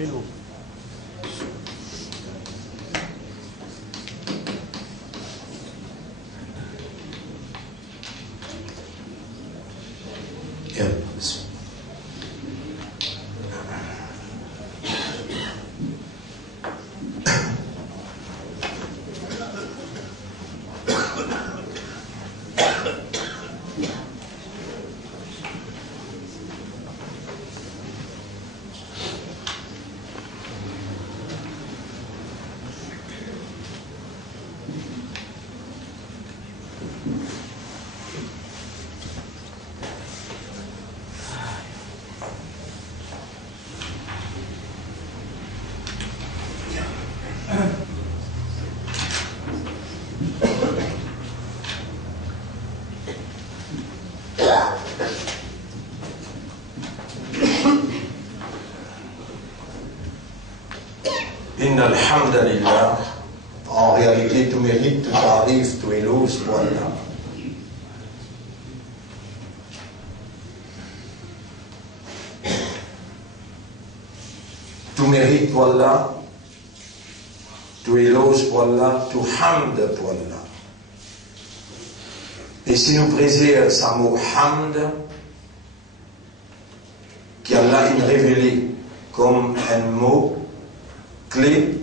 Film. Alhamdulillah, en réalité, tout mérite, tout arrive, tout éloge pour Allah. Tout mérite pour Allah, tout éloge pour Allah, tout hamd pour Allah. Et si nous présire ce mot hamd, qu'Allah a révélé comme un mot clé,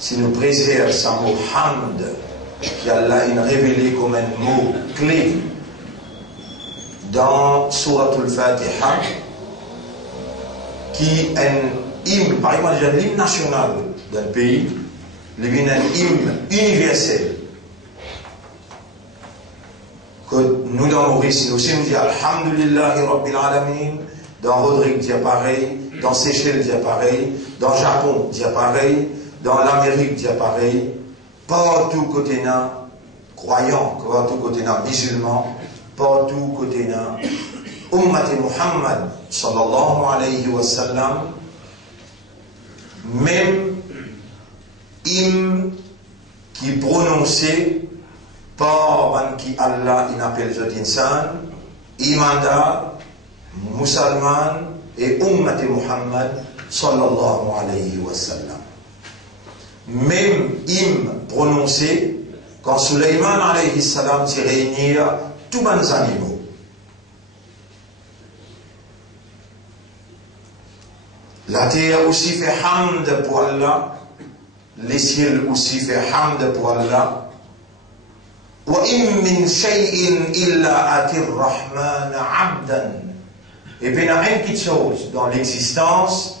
si nous préservons ce mot hamd, qu'Allah a révélé comme un mot clé dans Surat al-Fatiha, qui est un hymne, par exemple, l'hymne national d'un pays, un hymne universel. Que nous, dans Maurice, nous sommes dit Alhamdulillahi Rabbil Alamin, dans Rodrigue, dit pareil, dans Seychelles, dit pareil, dans Japon, dit pareil, dans l'Amérique, dit pareil, partout côté na croyants, partout côté na musulmans, partout côté na Ummat Muhammad sallallahu alayhi wa sallam, même hymne qui prononcé par ban qui Allah il appelle les insan, imanda, musulman et Ummat Muhammad sallallahu alayhi wa sallam. Même hymne prononcé quand Sulayman alayhi salam s'est réuni tous les animaux. La terre aussi fait hamd pour Allah, les ciels aussi fait hamd pour Allah. وَإِن مِّن شَيْءٍ إِلَّا أَتِي الرَّحْمَنَ عَبْدًا. Et bien, il n'y a rien qui chose dans l'existence,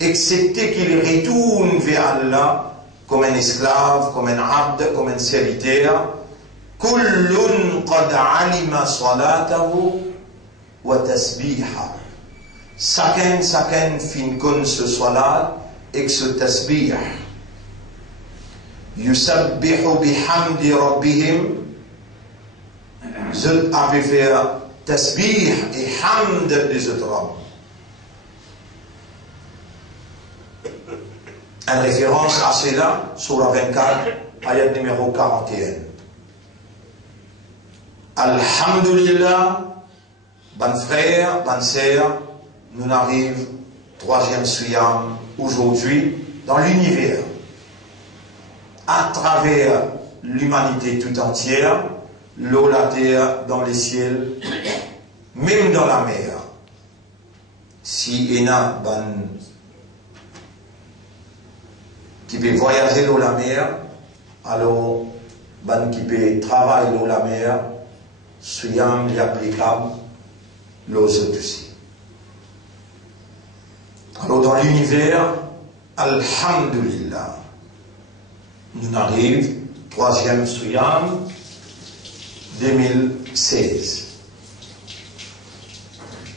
excepté qu'il retourne vers Allah comme un esclave, comme un abd, comme un serviteur. كُلٌّ قَدْ عَلِمَ صَلَاتَهُ وَتَسْبِيحَهُ. Chacun fin con ce salat et que ce tasbih. Yusabbihu bihamdi rabbihim. Zut a pu faire tasbih et hamd des autres hommes. En référence à cela, surah 24, ayat numéro 41. Alhamdulillah, ban frère, ban sœur, nous arrive troisième suyam aujourd'hui dans l'univers, à travers l'humanité tout entière, l'eau, la terre, dans les ciels, même dans la mer. Si il y a ban qui peut voyager dans la mer, alors ban qui peut travailler dans la mer, suyam est applicable, l'eau aussi. Alors dans l'univers, Alhamdulillah, nous arrive, troisième suyam, 2016.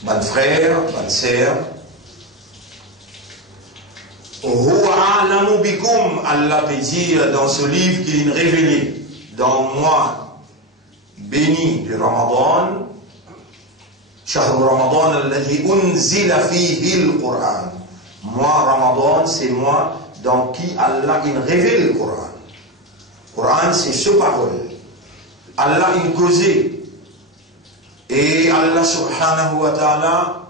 Ban frère, ban sœur, Allah peut dire dans ce livre qu'il est révélé, dans moi, béni du Ramadan, شهر رمضان الذي أنزل فيه القرآن. Moi, Ramadan, c'est moi dans qui Allah il révèle le Coran. Le Coran, c'est ce parole. Allah il causé. Et Allah subhanahu wa ta'ala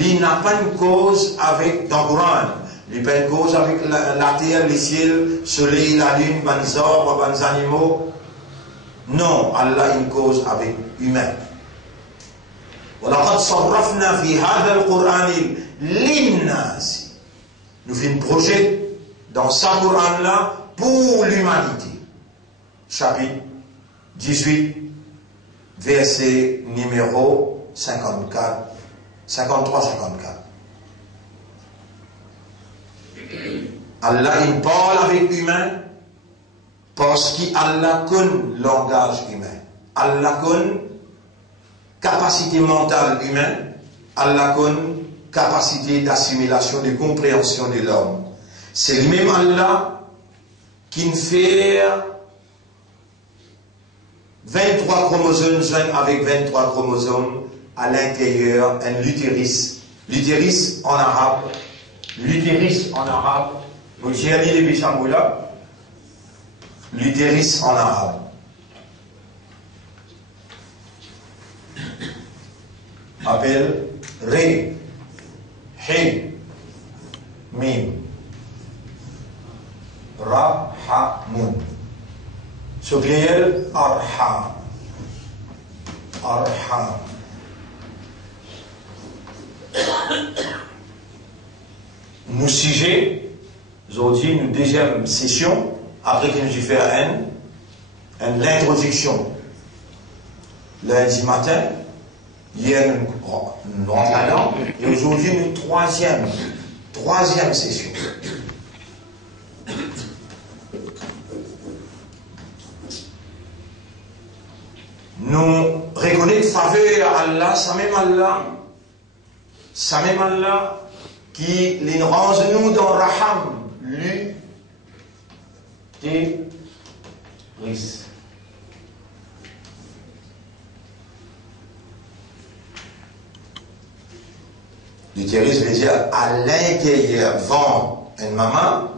il n'a pas une cause avec dans le Coran. Il n'a pas une cause avec la terre, les ciels, le soleil, la lune, les arbres, les animaux. Non, Allah a une cause avec l'humain. وَلَقَدْ صَرَّفْنَا فِي هَذَا الْقُرْآنِ لِلنَّاسِ. Nous faisons un projet dans ce Coran-là pour l'humanité. Chapitre 18, verset numéro 53-54. Allah il parle avec l'humain parce qu'Allah connaît le langage humain. Allah connaît capacité mentale humaine. Allah connaît capacité d'assimilation, de compréhension de l'homme. C'est le même Allah qui fait 23 chromosomes joints avec 23 chromosomes à l'intérieur un l'utérus. L'utérus en arabe. L'utérus en arabe. Vous j'ai dit les bichamoula. L'utérus en arabe. Appelle Ré. Hé. Mim. Rahamun. Ce pluriel, Arham. Arham. Nous sujet, aujourd'hui, une deuxième session, après que nous avons fait l'introduction. Lundi matin, hier nous rentrons, et aujourd'hui une troisième session. Nous reconnaissons faveur à Allah, ça même Allah qui les range nous dans Raham, l'utérus. L'utérus veut dire à l'intérieur, vent, une maman,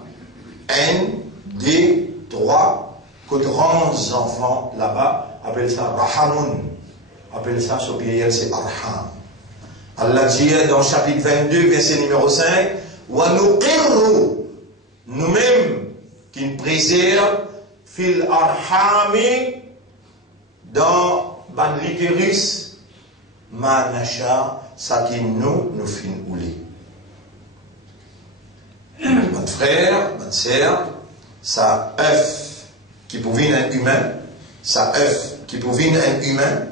un, deux, trois, que grands enfants là-bas appellent ça Rahamun, appellent ça, ce pluriel c'est Arham. Allah dit dans chapitre 22, verset numéro 5, wa nuqirru, nous-mêmes, qui nous préservent, fil arhami, dans ban l'utérus, ma nasha, ça qui nous fin ouli. Mon frère, ma sœur, ça œuf qui provient d'un humain, ça œuf qui provient d'un humain,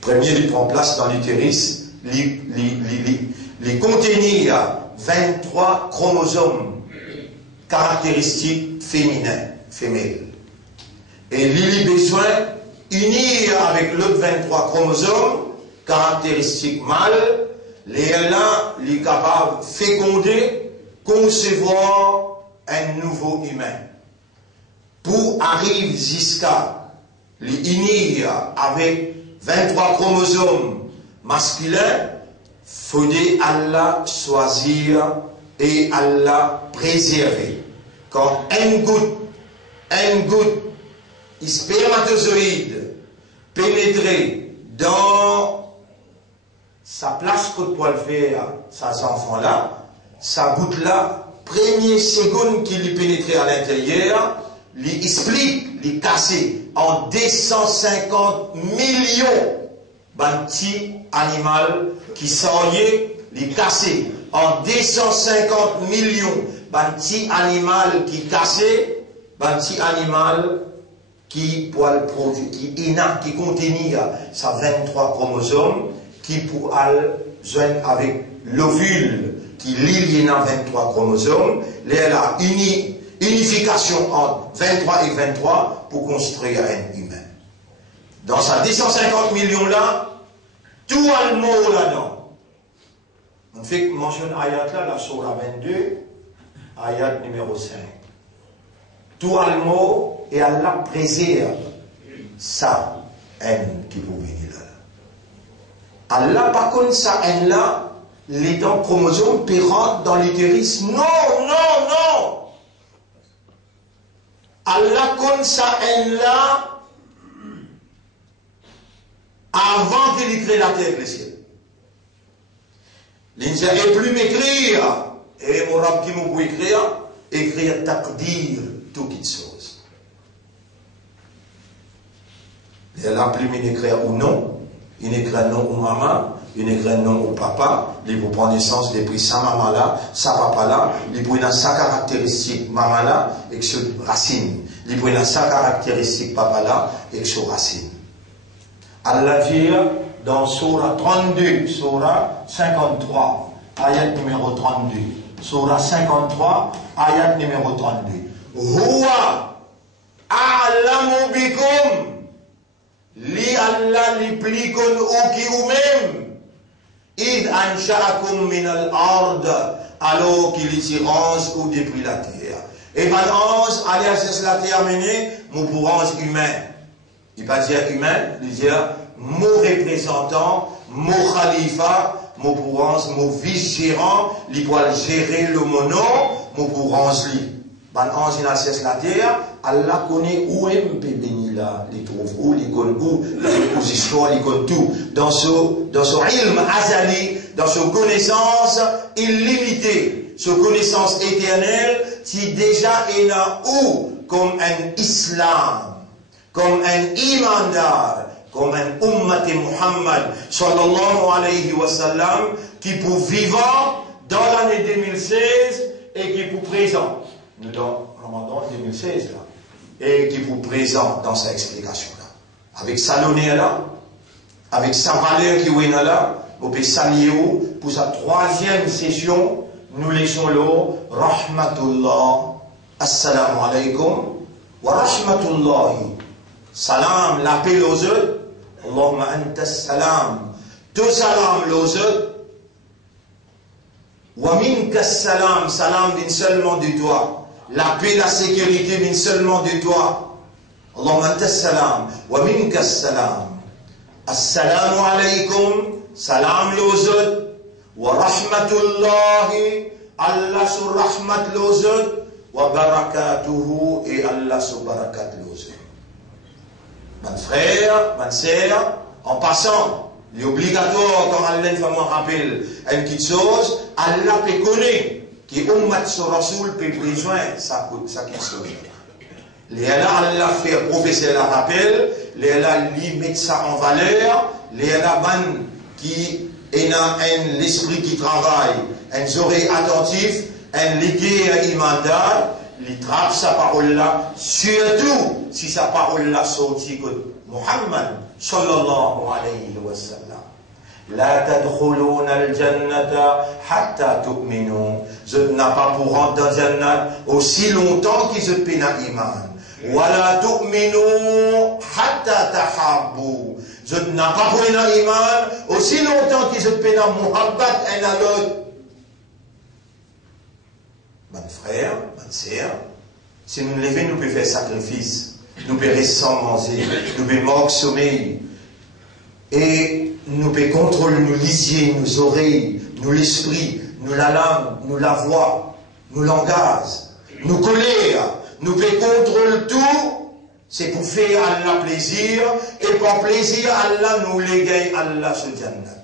premier il prend place dans l'utérus, les contenir 23 chromosomes caractéristiques féminins, femelles. Et il a besoin d'unir avec l'autre 23 chromosomes caractéristiques mâles, les là, il est capable de féconder, concevoir un nouveau humain. Pour arriver jusqu'à l'unir avec 23 chromosomes masculin, faudrait Allah choisir et Allah préserver. Quand un goutte spermatozoïde pénétrer dans sa place que pour le faire, ces enfants-là, sa goutte-là, première seconde qu'il est pénétré à l'intérieur, il explique, il cassé en 250 millions d'un petit animal qui s'ennuie, les cassé en 250 millions d'un petit animal qui cassé, d'un petit animal qui pour le produit, qui contenait sa 23 chromosomes, qui pour aller joindre avec l'ovule qui lie les 23 chromosomes, il a une unification entre 23 et 23 pour construire un humain. Dans sa 250 millions là, tout le mot là-dedans. On fait mentionner ayat là, la surah 22, ayat numéro 5. Tout le mot et Allah préserve ça, haine qui peut venir là. Allah, par contre, ça haine là, les dents chromosomes rentrent dans l'utérus. Non, non, non. Allah connaît ça haine là, avant qu'il crée la terre et le ciel. L'inja est plus m'écrire. Et mon rab qui m'a écrire taqdir, tout quelque chose. Et là, plus m'écrire ou non, il écrit non au maman, il écrit non au papa, il vous prend naissance depuis sa maman là, sa papa là, il prend sa caractéristique maman là, et que ses racines. Il prend sa caractéristique papa là, et que ses racines. Allah dit dans Surah 32, Surah 53, ayat numéro 32. Surah 53, ayat numéro 32. Huwa a'lamu bikum. Li Allah li pli kon ou ki ou même. Id ansha'akum min al-ard. Alors qu'il y tirance ou depuis la terre. Et ben ange, allez à la terre menée, mon pour ange humain. Il va dire humain, il dit mon représentant, mon khalifa, mon pour ange, mon vice-gérant, il doit gérer le mono, mon pour ange lui. Ben ange il a cessé la terre, Allah connaît où est béni là, il trouve où, il connaît où, les positions, il connaît tout. Dans son ilm azali, dans son connaissance illimitée, son connaissance éternelle, qui déjà est là où, comme un islam, comme un imandar, comme un ummat Muhammad, sallallahu alayhi wa sallam, qui pour vivant dans l'année 2016 et qui pour présent. Nous dans Ramadan 2016 là, et qui vous présente dans sa explication là, avec sa donnée là, avec sa valeur qui est là, vous pouvez saluer pour sa troisième session. Nous laissons l'eau, rahmatullah, assalamu alaikum, wa rahmatullahi, salam, la paix aux autres, Allahumma anta salam, tout salam aux autres, wa minka salam, salam vient seulement de toi. La paix, la sécurité viennent seulement de toi. Allahumma anta salam, wa minka salam. Assalamu alaykum, salam l'ozod, wa rahmatullahi, Allah sur rahmat l'ozod, wa barakatuhu, et Allah sur barakat l'ozod. Mon frère, ma sœur, en passant, il est obligatoire, quand Allah fait moi rappel, une petite chose, Allah peut connaître. Qui ummat sur Rasoul peut rejoindre sa question. Les Allah fait professeur la rappel, les Allah lui met ça en valeur, les Allah qui est un l'esprit qui travaille, un oreille attentif, un ligueur imandar, il trappe sa parole là, surtout si sa parole là sortit que Muhammad sallallahu alayhi wa sallam. La tadkhuluna al-jannata hatta tu'minu. Je n'ai pas pour rentrer dans le Jannat aussi longtemps qu'ils se peinent à iman. Wa la tu'minu hatta tahabbu. Je n'ai pas pour un iman aussi longtemps qu'ils se peinent à muhabbat un à l'autre. Mon frère, ma sœur, si nous nous levons, nous pouvons faire sacrifice. Nous pouvons rester sans manger. Nous pouvons manquer sommeil. Et nous pouvons contrôler nos lisiers, nos oreilles, nous l'esprit, nous la langue, nous la voix, nous langage, nous colère, nous pouvons contrôler tout, c'est pour faire Allah plaisir, et par plaisir Allah nous les gagne Allah sur Jannah.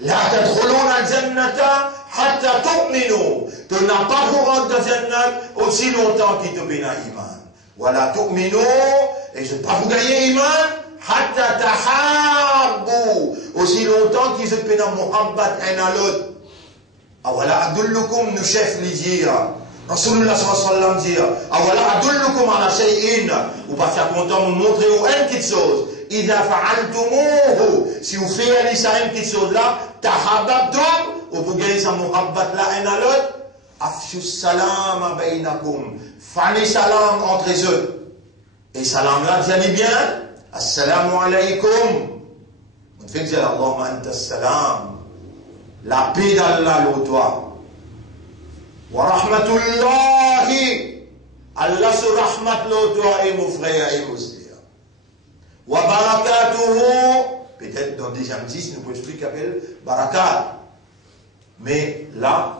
La tadkhuluna al-jannata hatta tu'minu. Tu n'as pas pour rentrer dans Jannah aussi longtemps qu'il te bénit iman. Voilà tu'minu, et je ne vais pas vous gagner iman. Hatta tahabbu, aussi longtemps qu'ils se peinent à muhabbat un à l'autre. Awala adullukum, nous chefs les dire. Rasulullah sallallahu alayhi wa sallam dire. Awala adullukum ala shay'in. Ou pas faire content, vous montrer où une petite chose. Idha fa'altumuhu. Si vous faites ça une petite chose là, tahabbabtum, ou vous gagnez sa muhabbat là un à l'autre. Afshu salam bainakum. Fani salam entre eux. Et salam là, vous allez bien? Assalamu alaikum. On fait dire Allahumma anta salam. La paix d'Allah l'au toi. Wa rahmatullahi. Allah sur rahmat l'au toi et mon frère et mon sœur. Wa barakatuhu. Peut-être dans deuxième 10, nous pouvons expliquer qu'appelle barakat. Mais là,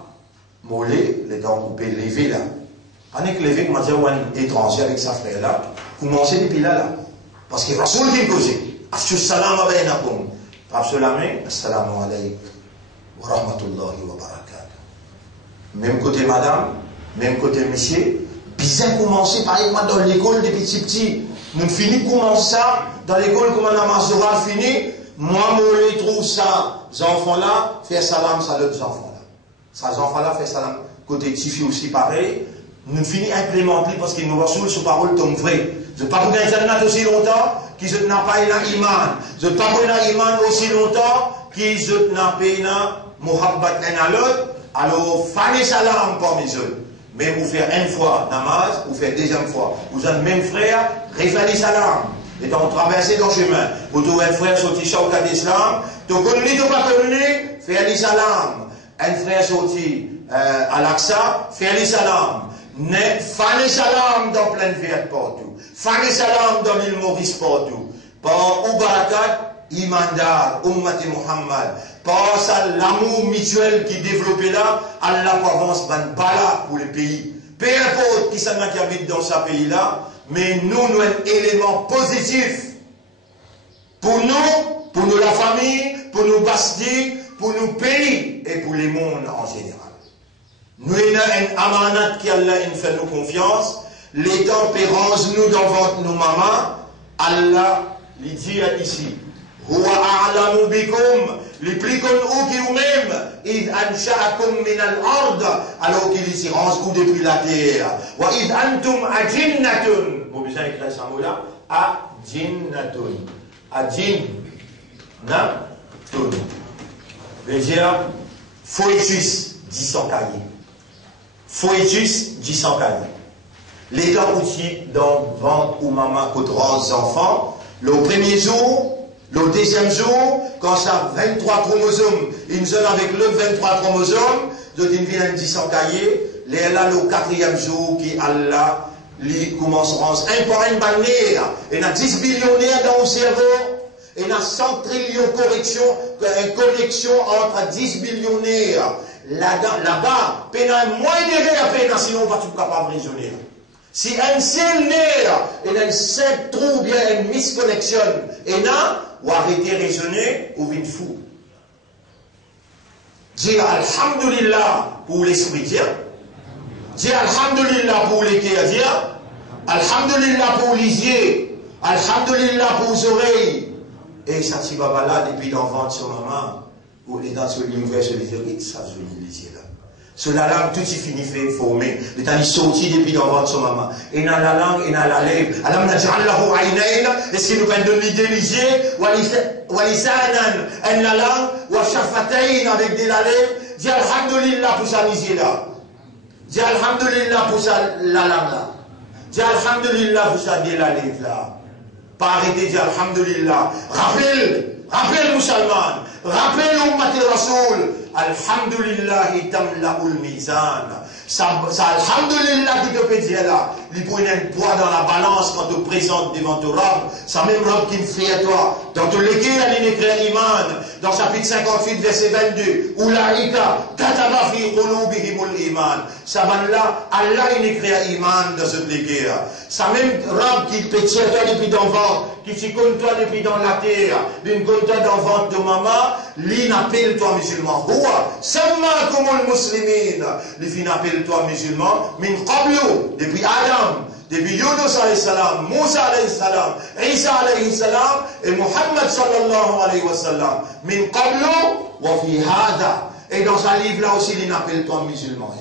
mollet, les dents coupées, levé là. On est que levé, comme un étranger avec sa frère là. Commencez depuis là. Parce que Rasoul dit que c'est Afshu salam bainakum. Frappe sur la main, assalamu alaikum. wa rahmatullahi wa barakatuh. Même côté madame, même côté monsieur, bien commencer par exemple dans l'école des petits. Nous finissons comment ça, dans l'école comme on a Mazora fini, moi, je trouve ça, les enfants-là, faire salam, ça les enfants-là. Ça, les enfants-là, faire salam. Côté Tifi aussi pareil. Nous finissons implémenter parce qu'ils nous rassurent sur parole tombe vrai. Je ne pas vous gagner aussi longtemps qu'ils n'ont pas eu iman. Je ne pas vous gagner iman aussi longtemps qu'ils n'ont pas eu muhabbat l'un à l'autre. Alors, fallait salam parmi eux. Mais vous faire une fois namaz, vous faire deuxième fois. Vous êtes même frère, référez salam. Et donc, traverser dans le chemin. Vous trouvez un frère sorti Shawkat d'Islam. Tu connais, tu pas connu, fais les salam. Un frère sorti à l'Aqsa, fais les salam. Fais les salam dans plein de vie partout. Fais les salam dans l'île Maurice partout. Par Oubarakat, Imandar, Ummati Muhammad. Par ça, l'amour mutuel qui est développé là, Allah avance ban bala pour le pays. Peu importe qui s'en a qui habite dans ce pays-là, mais nous avons un élément positif pour nous la famille, pour nos bastis, pour nos pays et pour les mondes en général. Nous avons un amanat qui Allah fait nous confiance. Les tempérances nous devant nos mamans, Allah lui dit ici, Huwa a'lamu bikum, les plus connus qui vous-même, id ansha'akum min al-ard, alors qu'il s'y range ou depuis la terre. Wa id antum ajinnatun. Bon, bien écrire ce mot-là. Ajinnatun. Ajinnatun. Veut dire, foetus, dit sans cahier. Foetus, dit sans cahier. Les temps outils dans ventre ou maman côtoie les enfants, le premier jour, le deuxième jour, quand ça a 23 chromosomes, une zone avec le 23 chromosomes, de vient 10 sans cahier, là, le quatrième jour, qui Allah, lui commenceront un par une bannière, et il y a 10 millionnaires dans le cerveau, et il y a 100 trillions de connexions entre 10 millionnaires. Là-bas, il y a moins de à peine, sinon on va tout capable de raisonner. Si un seul nerf, il y a un seul trou, bien une misconnexion, et là, ou arrêter de raisonner, ou vite fou. Dire Alhamdulillah pour l'esprit, dire Alhamdulillah pour les cœurs, dire Alhamdulillah pour les yeux, Alhamdulillah pour les oreilles. Et ça, si va là, depuis d'enfant sur maman, ou les dents sur l'univers, sur les oreilles, ça se les yeux là. Sur la langue, tout est fini, fait former. Les temps, ils sortis depuis d'enfant sur maman. Et dans la langue, et dans la lèvre. Alors, on a dit Allahu Aïnaïn, est-ce qu'il nous peut donner l'idée, les yeux, Walisanan, en la langue, ou Shafataïn, avec des la lèvre. Dis Alhamdulillah pour ça, les yeux là. Dis Alhamdulillah pour ça, la langue là. Dis Alhamdulillah pour ça, des la lèvre là. Pas arrêter de dire Alhamdulillah. Rappelle musulman. Rappelle l'ummat Rasoul. Alhamdulillah tamla'ul mizan. Ça Alhamdulillah qui te peut dire là. Il prend un poids dans la balance quand tu présentes devant ton Rab. Ça même Rab qui me fait à toi. Dans tout l'équipe, il écrit Iman. Dans chapitre 58, verset 22. Oulaïka, kataba fi qulubihimul iman. Ça va là, Allah il écrit Iman dans cette l'équipe. Ça même Rab qui te tient toi depuis ton ventre, qui t'y compte toi depuis dans la terre, d'une compte toi dans le ventre de maman, l'in appelle toi musulman. Ouah, samma kumul muslimin. L'in appelle toi musulman, min qablu, depuis Adam, depuis Yunus alayhi salam, Moussa alayhi salam, Isa alayhi salam, et Muhammad sallallahu alayhi wa sallam. Min qablu, wa fi hada. Et dans un livre là aussi, l'in appelle toi musulman.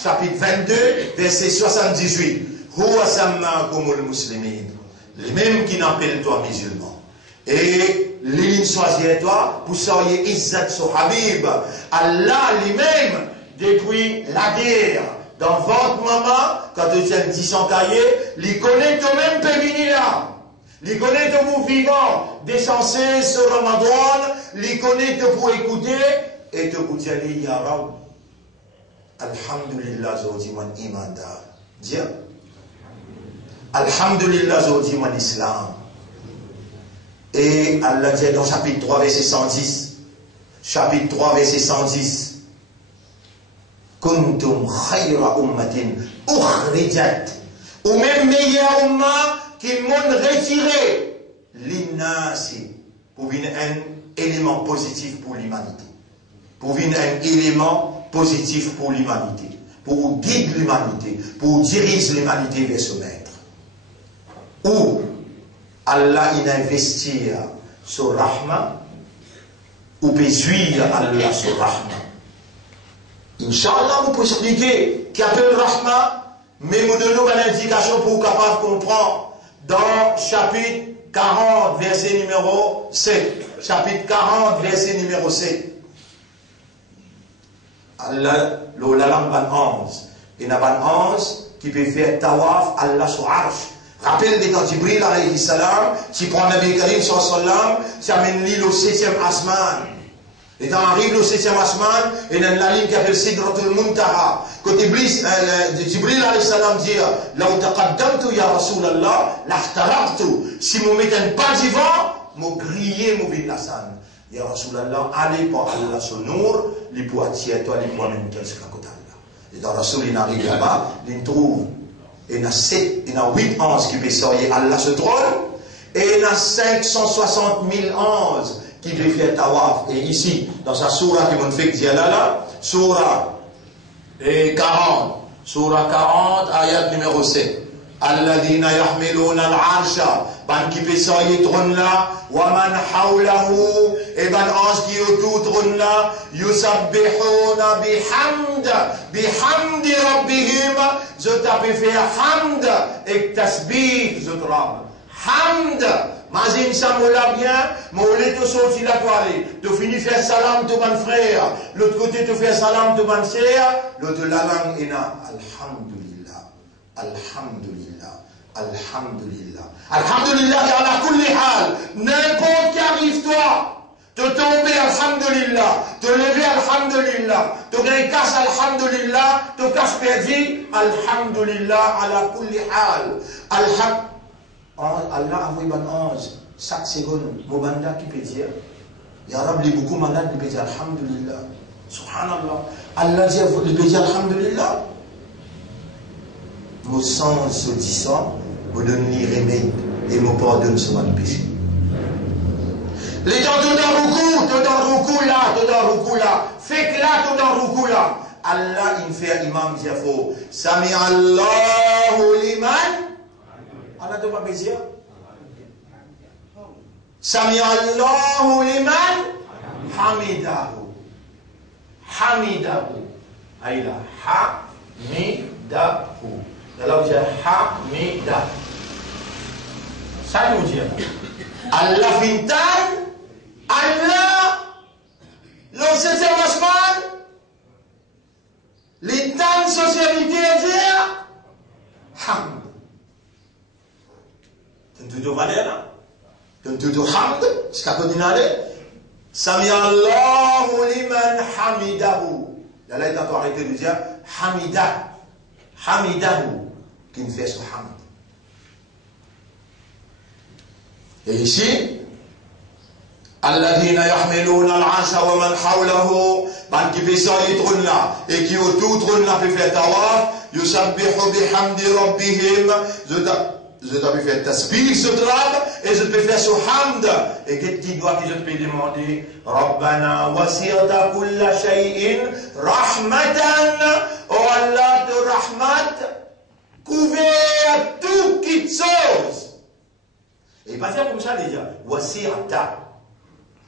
Chapitre 22, verset 78. Huwa sammakumul muslimin. Les mêmes qui n'appellent toi musulman. Et l'île choisit toi pour soyez izzat so habib. Allah lui-même, depuis la guerre, dans votre maman, quand tu tiens 10 ans cahiers, il connaît toi-même pémini là. Il connaît tout vous vivant, décensé sur Ramadan, il connaît tout pour écouter, et te pour dire, Ya Rab, Alhamdulillah, Zodi man imanda. Dis, Alhamdulillah, Zodi man islam. Et Allah dit dans chapitre 3, verset 110, chapitre 3, verset 110, Kuntum khayra ummatin ukhrijat, ou même meilleur umma qui m'ont retiré l'innasi, pour un élément positif pour l'humanité. pour venir un élément positif pour l'humanité, pour guider l'humanité, pour diriger l'humanité vers ce maître. Ou Allah il investit sur Rahma, ou peut suivre Allah sur Rahma. Inch'Allah, vous pouvez expliquer qui appelle Rahma, mais vous donnez une indication pour vous capable de comprendre dans chapitre 40, verset numéro 7. Chapitre 40, verset numéro 7. Allah, la langue ban 11. Il y a ban 11 qui peut faire tawaf Allah sur Arsh. Rappelle les quand Jibril alayhi salam, si prend Nabi Karim sallam, ça amène l'île au 7e asman. Et quand on arrive au 7e asman, il y a la ligne qui appelle Sidratul Muntaha. Quand Jibril alayhi salam dit, là où taqaddamtu ya Rasulallah, l'ahtarabtu. Si vous mettez un pas devant, vous grillez mon vinasan. Ya Rasulallah, allez pour Allah sur Nour, les poids tiers, toi, les poids même, qu'est-ce qu'à côté là. Et dans Rasul, il arrive là-bas, il trouve. Il y a 8 anges qui peuvent sortir Allah ce trône, et il y a 560 000 anges qui peuvent faire tawaf. Et ici, dans sa surah qui m'a fait dire là, surah 40, ayat numéro 7. Alladhina yahmiluna al-arsha, ban qui peut sortir trône là, wa man hawlahu, et ban ange qui autour trône là, yusabbihuna bihamdi rabbihim, je t'appelle faire hamd, et tasbih, je te rame. Hamd, Mazim Samoula bien, Moulé te sorti la toile, tu finis faire salam to ban frère, l'autre côté tu fais salam to ban sœur, l'autre la langue est là, alhamdulillah, alhamdulillah, alhamdulillah, alhamdulillah, ya la kulli hal, n'importe qui arrive toi, te tomber alhamdulillah, te lever alhamdulillah, te gagner casse alhamdulillah, te casse perdu alhamdulillah, ala kulli hal, alhamdulillah. Allah a envoyé un ange, chaque seconde, mon banda qui peut dire, Ya Rab, les beaucoup malades, qui peut dire Alhamdulillah, Subhanallah. Allah dit, il peut dire Alhamdulillah. Mon sang se disant, me donne les remèdes et me pardonne sur le péché. Les gens te donnent beaucoup là, fais que là, te donnent beaucoup là. Allah, il fait imam Diafo, Sami Allahu liman. Allah te va baiser. Sami Allahu liman hamidahu. Hamidahu. Aïla. Hamidahu. Là où j'ai hamidahu. Ça nous dit. Allah fintan. Allah. Le 7e asman. L'intan socialité dire. Hamd. Tentu valera, tentu hamd, skakondinale, Sami Allahu liman hamidahu. Là, il a arrêté de dire hamidahu, qui ne fait ce hamd. Et ici, Alladhina yahmiluna al-arsha wa man hawlahu, ban qui fait ça, il trône là, et qui autour trône là, peut faire tawaf, yusabbihu bihamdi rabbihim, je dois faire tasbih, je et je peux faire ce hamd. Et qu'est-ce qui doit que je peux demander? Rabbana wasiyata kulla shay'in rahmatan. Oh Allah de rahmat, couvert tout qui chose. Et pas dire comme ça déjà. Wasiyata.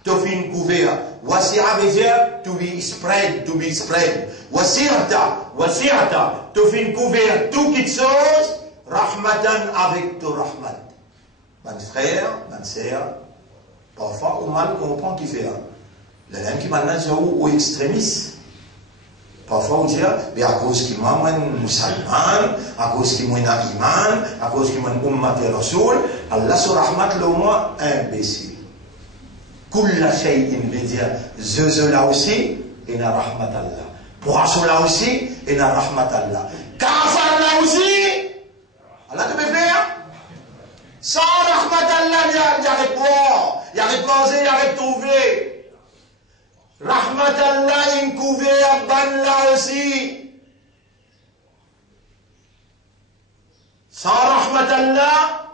Tu fais une couvert. Wasi'a veut dire to be spread, to be spread. Wasiyata. Tu fais une couvert tout qui chose. Rahmatan avec ton rahmat. Mon frère, ma sœur, parfois on mal comprend qui fait. Le même qui maintenant c'est au extrémiste. Parfois on dit, mais à cause qu'il m'a un musulman, à cause qu'il m'a un iman, à cause qu'il m'a un ummat de rasoul, Allah sur rahmat le moins imbécile. Kulla shay'in veut dire, je là aussi, et na rahmat Allah. Poisson là aussi, et na rahmat Allah. Kafar là aussi, Allah te fait faire. Sans rahmat Allah, il y a de boire, il y a de manger, il y a de trouver. Rahmat Allah, il couvert ban là aussi. Sans rahmat Allah,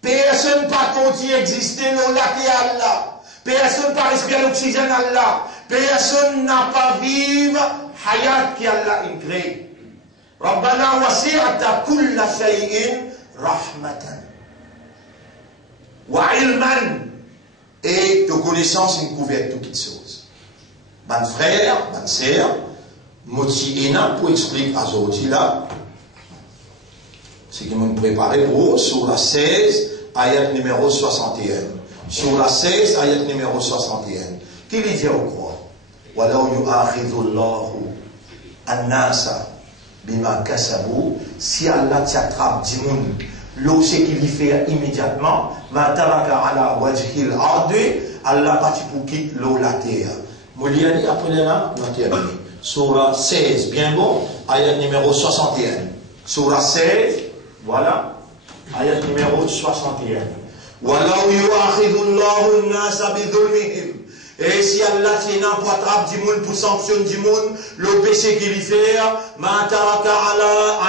personne pas continue exister dans la Allah. Personne pas respirer l'oxygène Allah. personne n'a pas vivre hayat qui Allah a créé. Rabbana wasi'ata kulla shay'in rahmatan wa ilman, et de connaissance une couverte de toutes choses. Mon frère, ma sœur, Moti Ena pour expliquer à Zoti là, ce qui m'ont préparé pour sur la 16, ayat numéro 61. Sur la 16, ayat numéro 61. Qui lui dit au croix? Walau yu'akhidullahu an-nasa bima kasabu, si Allah t'attrape du monde, l'eau c'est qu'il y fait immédiatement, ma taraka ala wajhil ardi, Allah parti pour quitter l'eau la terre. Mouliani après là, on a terminé. Surah 16, bien bon, ayat numéro 61. Surah 16, voilà, ayat numéro 61. Walau yu'akhidullahu an-nasa bidhulmihim. Et si Allah tient pour attraper du monde, pour sanctionner du monde, le péché qu'il y fait, ma taraka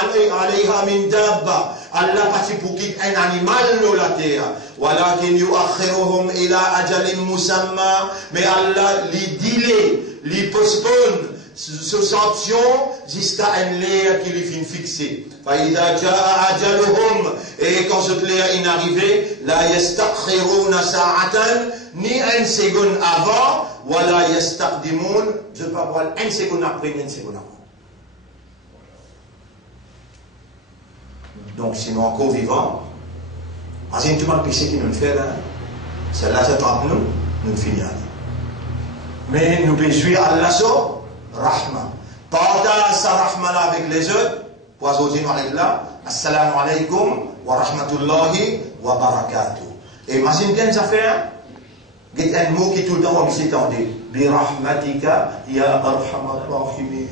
alayha min dabba. Allah parti pour quitter un animal dans la terre. Walakin yu'akhiruhum ila ajalin musamma. Mais Allah li delay, li postpone ce sanction jusqu'à un l'air qui lui finit fixé. Et quand cette l'air est arrivé, la yastakhiruna sa'atan, ni une seconde avant, wala yastaqdimun, je ne peux pas voir une seconde après, ni une seconde avant. Donc, si nous encore vivants, c'est tout le péché qui nous fait là, celle-là s'attrape nous, nous finissons. Mais nous pouvons jouir à l'assaut. Rahma. Partage sa rahma là avec les autres. Pour aujourd'hui, nous allons là. Assalamu alaikum wa rahmatullahi wa barakatuh. Et imagine bien ça fait. Il y a un mot qui tout le temps on s'étendait. Bi rahmatika ya arhamar rahimin.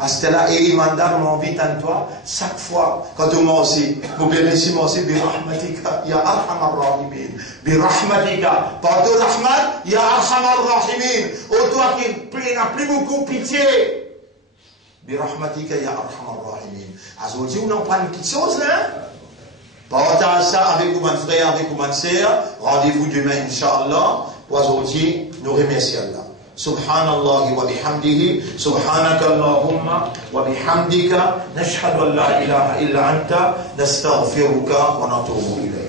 À ce là, et imandar mon vite en toi, chaque fois, quand on mange, vous bénissez manger, bi rahmatika ya arhamar rahimin. Bi rahmatika, par de rahmat, ya arhamar rahimin. Ô toi qui n'a plus beaucoup pitié. Bi rahmatika ya arhamar rahimin. Aujourd'hui, on en prend une petite chose là. Partage ça avec vous, mon frère, avec vous, ma sœur. Rendez-vous demain, Inch'Allah. Pour aujourd'hui, nous remercions Allah. سبحان الله وبحمده سبحانك اللهم وبحمدك نشهد أن لا إله إلا أنت نستغفرك ونتوب إليك